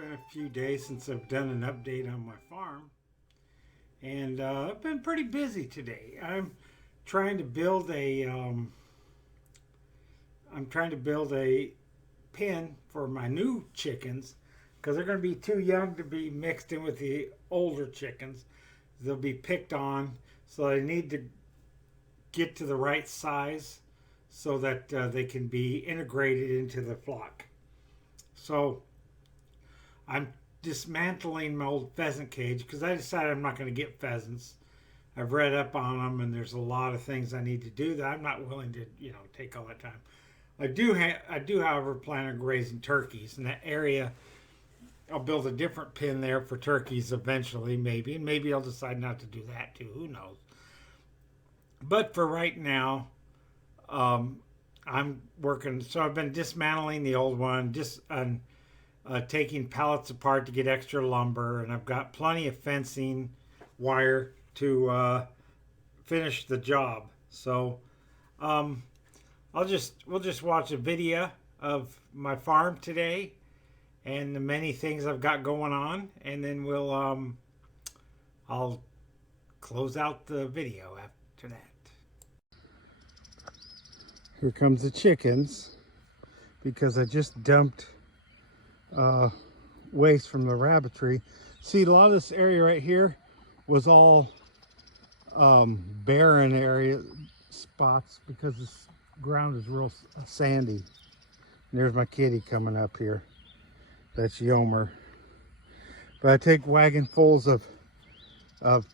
been a few days since I've done an update on my farm, and I've been pretty busy today. Trying to build a I'm trying to build a pen for my new chickens because they're going to be too young to be mixed in with the older chickens. They'll be picked on, so I need to get to the right size so that they can be integrated into the flock. So I'm dismantling my old pheasant cage because I decided I'm not going to get pheasants. I've read up on them, and there's a lot of things I need to do that I'm not willing to, take all that time. I do, however, plan on raising turkeys in that area. I'll build a different pen there for turkeys eventually, maybe, and maybe I'll decide not to do that too. Who knows? But for right now, I'm working. So I've been dismantling the old one, taking pallets apart to get extra lumber, and I've got plenty of fencing wire to finish the job. So we'll just watch a video of my farm today and the many things I've got going on, and then I'll close out the video after that. Here comes the chickens, because I just dumped waste from the rabbitry. See, a lot of this area right here was all barren area spots because this ground is real sandy. And there's my kitty coming up here. That's Yomer. But I take wagonfuls of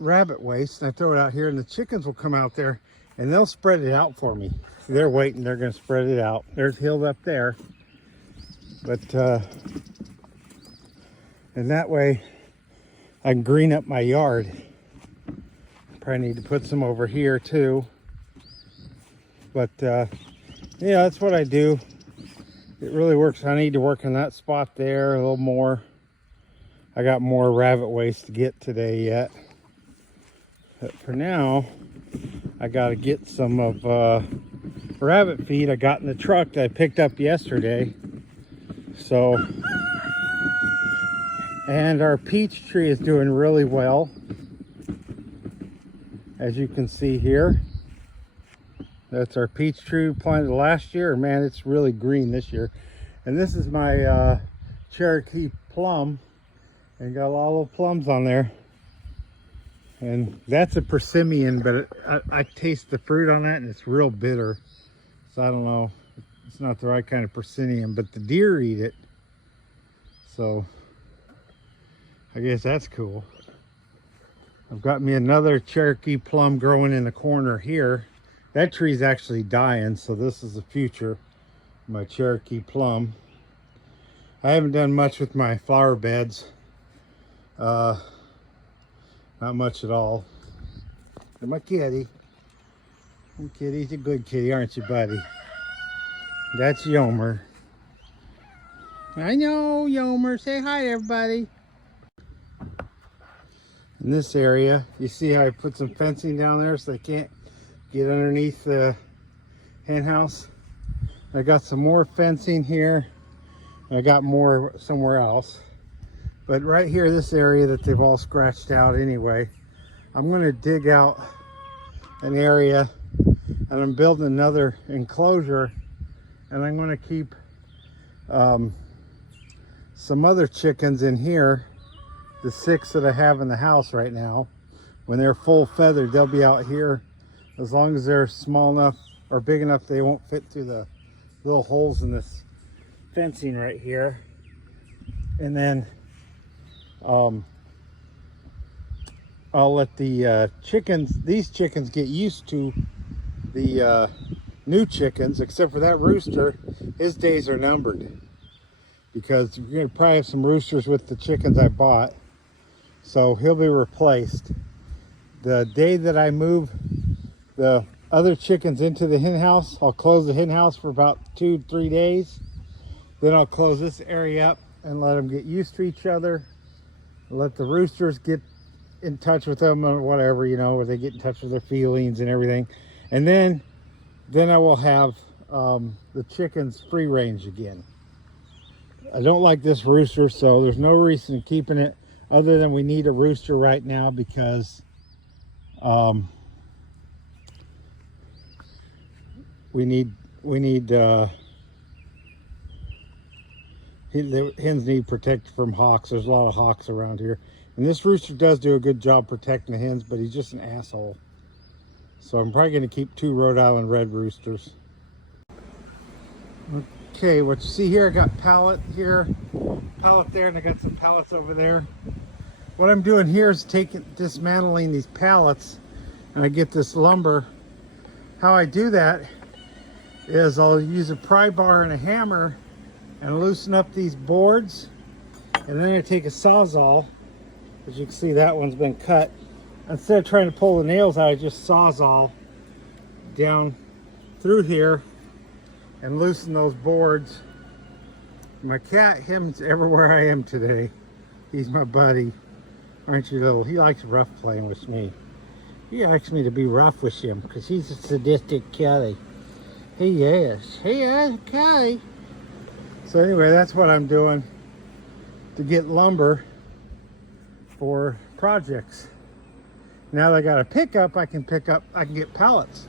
rabbit waste and I throw it out here, and the chickens will come out there and they'll spread it out for me. They're waiting, they're going to spread it out. There's Hill up there. But and that way I can green up my yard. Probably need to put some over here too. But yeah, that's what I do. It really works. I need to work on that spot there a little more. I got more rabbit waste to get today yet. But for now, I got to get some of rabbit feed I got in the truck that I picked up yesterday. So, and our peach tree is doing really well, as you can see here. That's our peach tree we planted last year. Man, it's really green this year. And this is my Cherokee plum, and got a lot of little plums on there. And that's a persimmon, but I taste the fruit on that and it's real bitter. So I don't know, it's not the right kind of persimmon, but the deer eat it. So I guess that's cool. I've got me another Cherokee plum growing in the corner here. That tree's actually dying, so this is the future. My Cherokee plum. I haven't done much with my flower beds. Not much at all. And my kitty. My kitty's a good kitty, aren't you, buddy? That's Yomer. I know, Yomer. Say hi, everybody. In this area, you see how I put some fencing down there so they can't get underneath the hen house. I got some more fencing here. I got more somewhere else. But right here, this area that they've all scratched out anyway, I'm going to dig out an area, and I'm building another enclosure, and I'm going to keep some other chickens in here, the 6 that I have in the house right now. When they're full feathered, they'll be out here. As long as they're small enough or big enough, they won't fit through the little holes in this fencing right here. And then I'll let the these chickens get used to the new chickens, except for that rooster. His days are numbered, because you're going to probably have some roosters with the chickens I bought. So he'll be replaced. The day that I move the other chickens into the hen house, I'll close the hen house for about 2-3 days. Then I'll close this area up and let them get used to each other. Let the roosters get in touch with them or whatever, where they get in touch with their feelings and everything. And then I will have the chickens free range again. I don't like this rooster, so there's no reason keeping it other than we need a rooster right now because we need the hens need protected from hawks. There's a lot of hawks around here, and this rooster does do a good job protecting the hens, but he's just an asshole. So I'm probably going to keep 2 Rhode Island red roosters. Okay, what you see here, I got pallet here, pallet there, and I got some pallets over there. What I'm doing here is dismantling these pallets, and I get this lumber. How I do that is I'll use a pry bar and a hammer and loosen up these boards, and then I take a sawzall. As you can see, that one's been cut. Instead of trying to pull the nails out, I just sawzall down through here and loosen those boards. My cat, him's everywhere I am today. He's my buddy. Aren't you, little? He likes rough playing with me. He likes me to be rough with him because he's a sadistic kitty. He is. He is, okay. So anyway, that's what I'm doing to get lumber for projects. Now that I got a pickup, I can get pallets.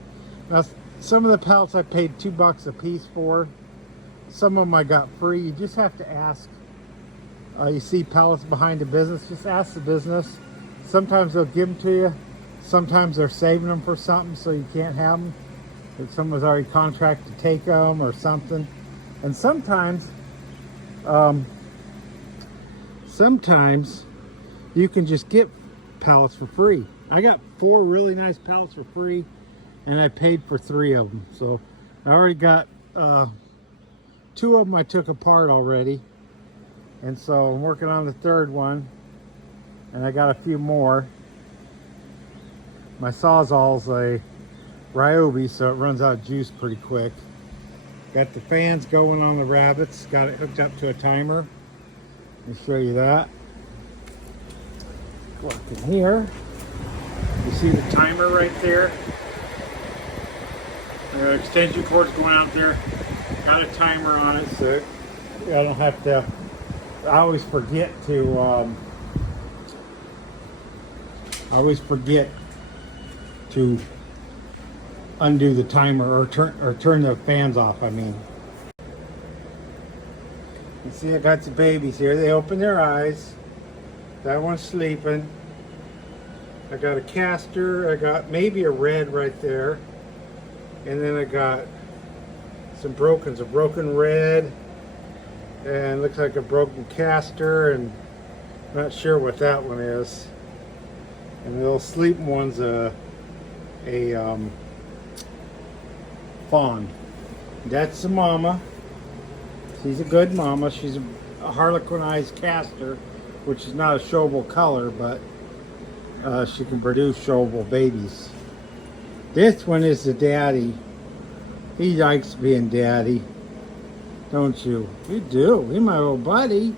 Now, some of the pallets I paid $2 a piece for. Some of them I got free. You just have to ask. You see pallets behind the business, just ask the business. Sometimes they'll give them to you. Sometimes they're saving them for something so you can't have them. If someone's already contracted to take them or something. And sometimes you can just get pallets for free. I got 4 really nice pallets for free, and I paid for 3 of them. So I already got 2 of them I took apart already, and so I'm working on the 3rd one, and I got a few more. My sawzall's a Ryobi, so it runs out of juice pretty quick. Got the fans going on the rabbits, got it hooked up to a timer. Let me show you that. Go up in here. You see the timer right there? The extension cord's going out there. Got a timer on it, so I don't have to. I always forget to. Undo the timer or turn the fans off. I mean. You see, I got the babies here. They open their eyes. That one's sleeping. I got a castor. I got maybe a red right there. And then I got some brokens. A broken red. And looks like a broken castor. And I'm not sure what that one is. And the little sleeping one's a fawn. That's the mama. She's a good mama. She's a harlequinized castor, which is not a showable color, but she can produce showable babies. This one is the daddy. He likes being daddy, don't you? You do. He's my little buddy.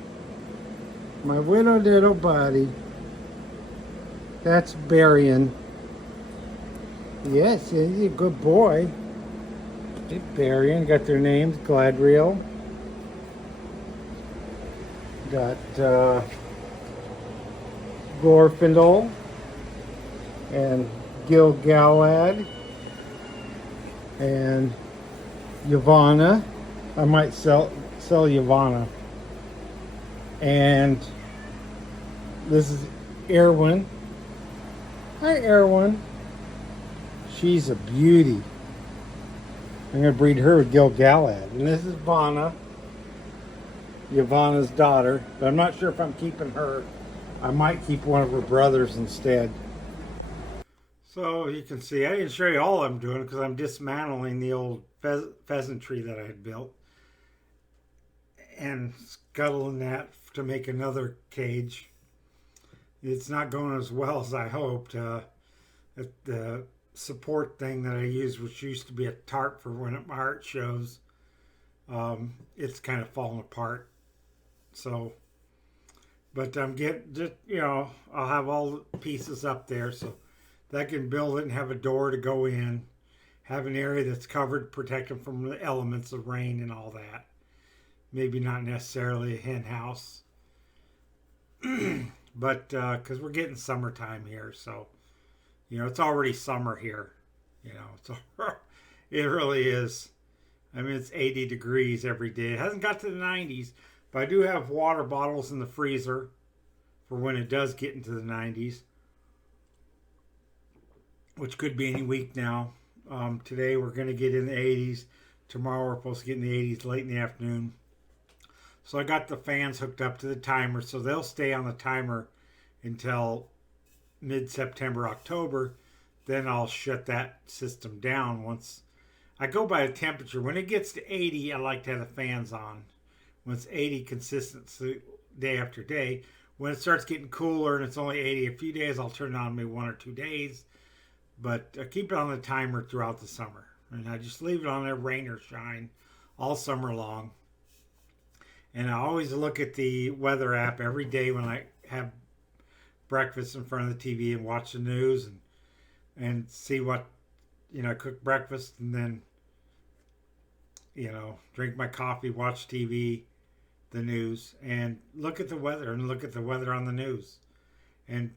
My little buddy. That's Barian. Yes, he's a good boy. Barian, got their names, Gladriel. Got Glorfindel and Gil-galad and Yavanna. I might sell Yavanna. And this is Erwin. Hi, Erwin. She's a beauty. I'm going to breed her with Gil-galad. And this is Vanna, Yavanna's daughter. But I'm not sure if I'm keeping her. I might keep one of her brothers instead. So you can see, I didn't show you all I'm doing because I'm dismantling the old pheasantry that I had built. And scuttling that to make another cage. It's not going as well as I hoped. The support thing that I used, which used to be a tarp for one of my art shows, it's kind of falling apart. So, but I'm getting, just, you know, I'll have all the pieces up there so that I can build it and have a door to go in, have an area that's covered, protect them from the elements of rain and all that. maybe not necessarily a hen house, but because we're getting summertime here, so it's already summer here. It's it really is. I mean, it's 80 degrees every day. It hasn't got to the 90s, but I do have water bottles in the freezer for when it does get into the 90s, which could be any week now. Today we're going to get in the 80s. Tomorrow we're supposed to get in the 80s late in the afternoon. So I got the fans hooked up to the timer, so they'll stay on the timer until mid-September, October. Then I'll shut that system down once I go by the temperature. When it gets to 80, I like to have the fans on. When it's 80 consistently day after day. When it starts getting cooler and it's only 80 a few days, I'll turn it on maybe 1 or 2 days. But I keep it on the timer throughout the summer. And I just leave it on there, rain or shine, all summer long. And I always look at the weather app every day when I have breakfast in front of the TV and watch the news and see what, cook breakfast and then, drink my coffee, watch TV, the news, and look at the weather on the news and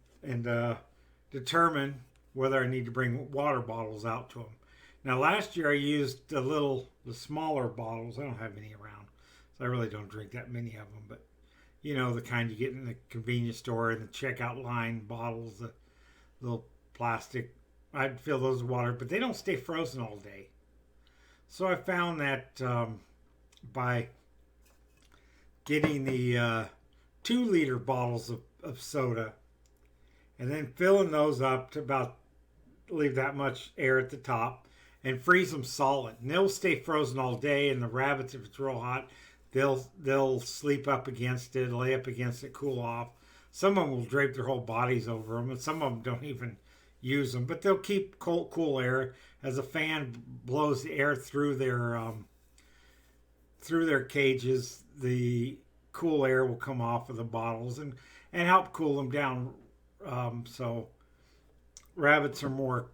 determine whether I need to bring water bottles out to them. Now, last year I used the smaller bottles. I don't have any around, so I really don't drink that many of them. But, the kind you get in the convenience store and the checkout line bottles, the little plastic. I'd fill those with water, but they don't stay frozen all day. So I found that by getting the 2-liter bottles of soda and then filling those up to about leave that much air at the top and freeze them solid. And they'll stay frozen all day, and the rabbits, if it's real hot, they'll sleep up against it, lay up against it, cool off. Some of them will drape their whole bodies over them, and some of them don't even use them, but they'll keep cool air as a fan blows the air through their cages. The cool air will come off of the bottles and help cool them down. So rabbits are more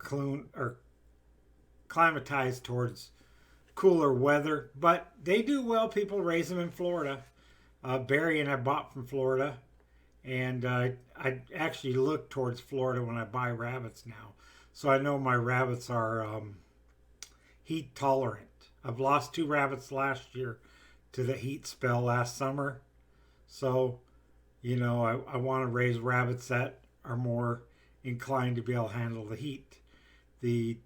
climatized towards cooler weather, but they do well. People raise them in Florida. Barry and I bought from Florida. And I actually look towards Florida when I buy rabbits now. So I know my rabbits are heat tolerant. I've lost 2 rabbits last year to the heat spell last summer. So, I want to raise rabbits that are more inclined to be able to handle the heat. The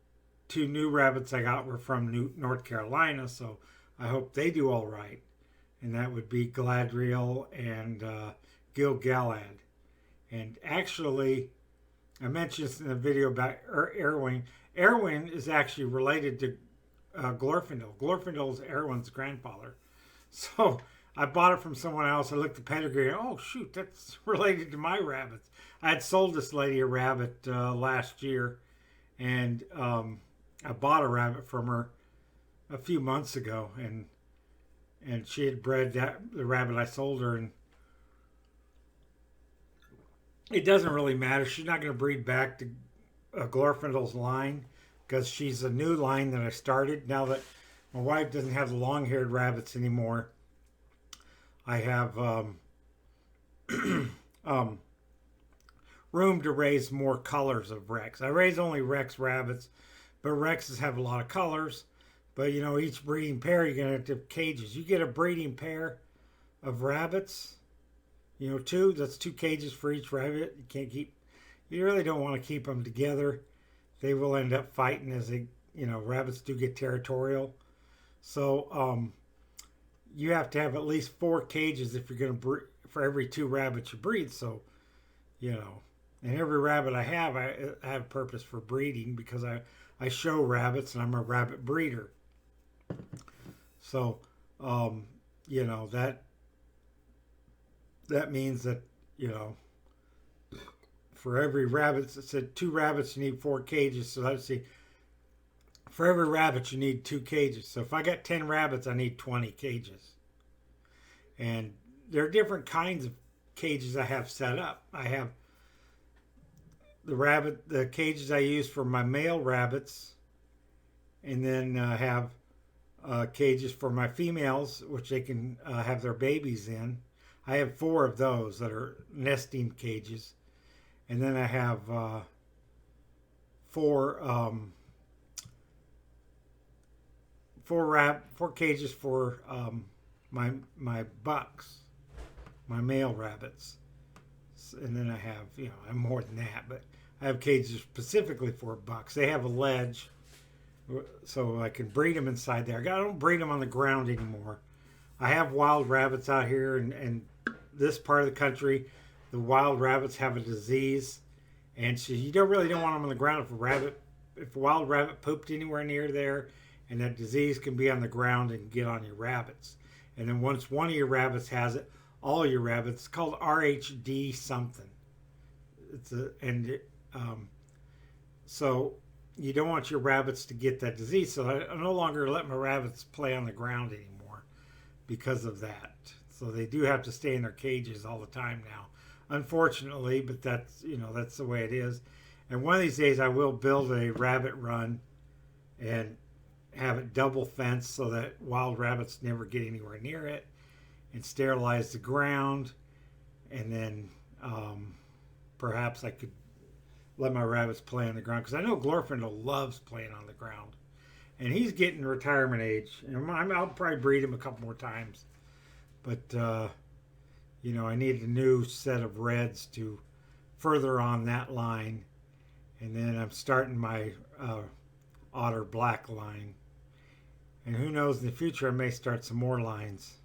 2 new rabbits I got were from North Carolina, so I hope they do all right. And that would be Galadriel and Gil Galad. And actually, I mentioned this in a video about Erwin. Erwin is actually related to Glorfindel. Glorfindel is Erwin's grandfather. So I bought it from someone else. I looked at the pedigree and, oh, shoot, that's related to my rabbits. I had sold this lady a rabbit last year, and I bought a rabbit from her a few months ago, and she had bred the rabbit I sold her, and it doesn't really matter. She's not going to breed back to Glorfindel's line because she's a new line that I started. Now that my wife doesn't have the long-haired rabbits anymore, I have room to raise more colors of Rex. I raise only Rex rabbits, but Rexes have a lot of colors. But, each breeding pair, you're going to have cages. You get a breeding pair of rabbits, 2, that's 2 cages for each rabbit. You really don't want to keep them together. They will end up fighting as rabbits do get territorial. So, you have to have at least 4 cages if you're going to breed for every 2 rabbits you breed. So, and every rabbit I have a purpose for breeding because I show rabbits and I'm a rabbit breeder. So, that means that, for every rabbit, it said 2 rabbits, you need 4 cages. So let's see, for every rabbit, you need 2 cages. So if I got 10 rabbits, I need 20 cages. And there are different kinds of cages I have set up. I have the cages I use for my male rabbits, and then I have cages for my females, which they can have their babies in. I have 4 of those that are nesting cages, and then I have 4 4 cages for my bucks, my male rabbits, and then I have, I'm more than that, but I have cages specifically for bucks. They have a ledge, so I can breed them inside there. I don't breed them on the ground anymore. I have wild rabbits out here, and this part of the country, the wild rabbits have a disease, and so you don't want them on the ground. If a wild rabbit pooped anywhere near there, and that disease can be on the ground and get on your rabbits. And then once one of your rabbits has it, all your rabbits, it's called RHD something. So you don't want your rabbits to get that disease. So I no longer let my rabbits play on the ground anymore because of that. So they do have to stay in their cages all the time now, unfortunately. But that's the way it is. And one of these days I will build a rabbit run and have it double fenced so that wild rabbits never get anywhere near it, and sterilize the ground. And then perhaps I could let my rabbits play on the ground, because I know Glorfindel loves playing on the ground, and he's getting retirement age, and I'll probably breed him a couple more times. But I need a new set of reds to further on that line, and then I'm starting my otter black line, and who knows, in the future I may start some more lines.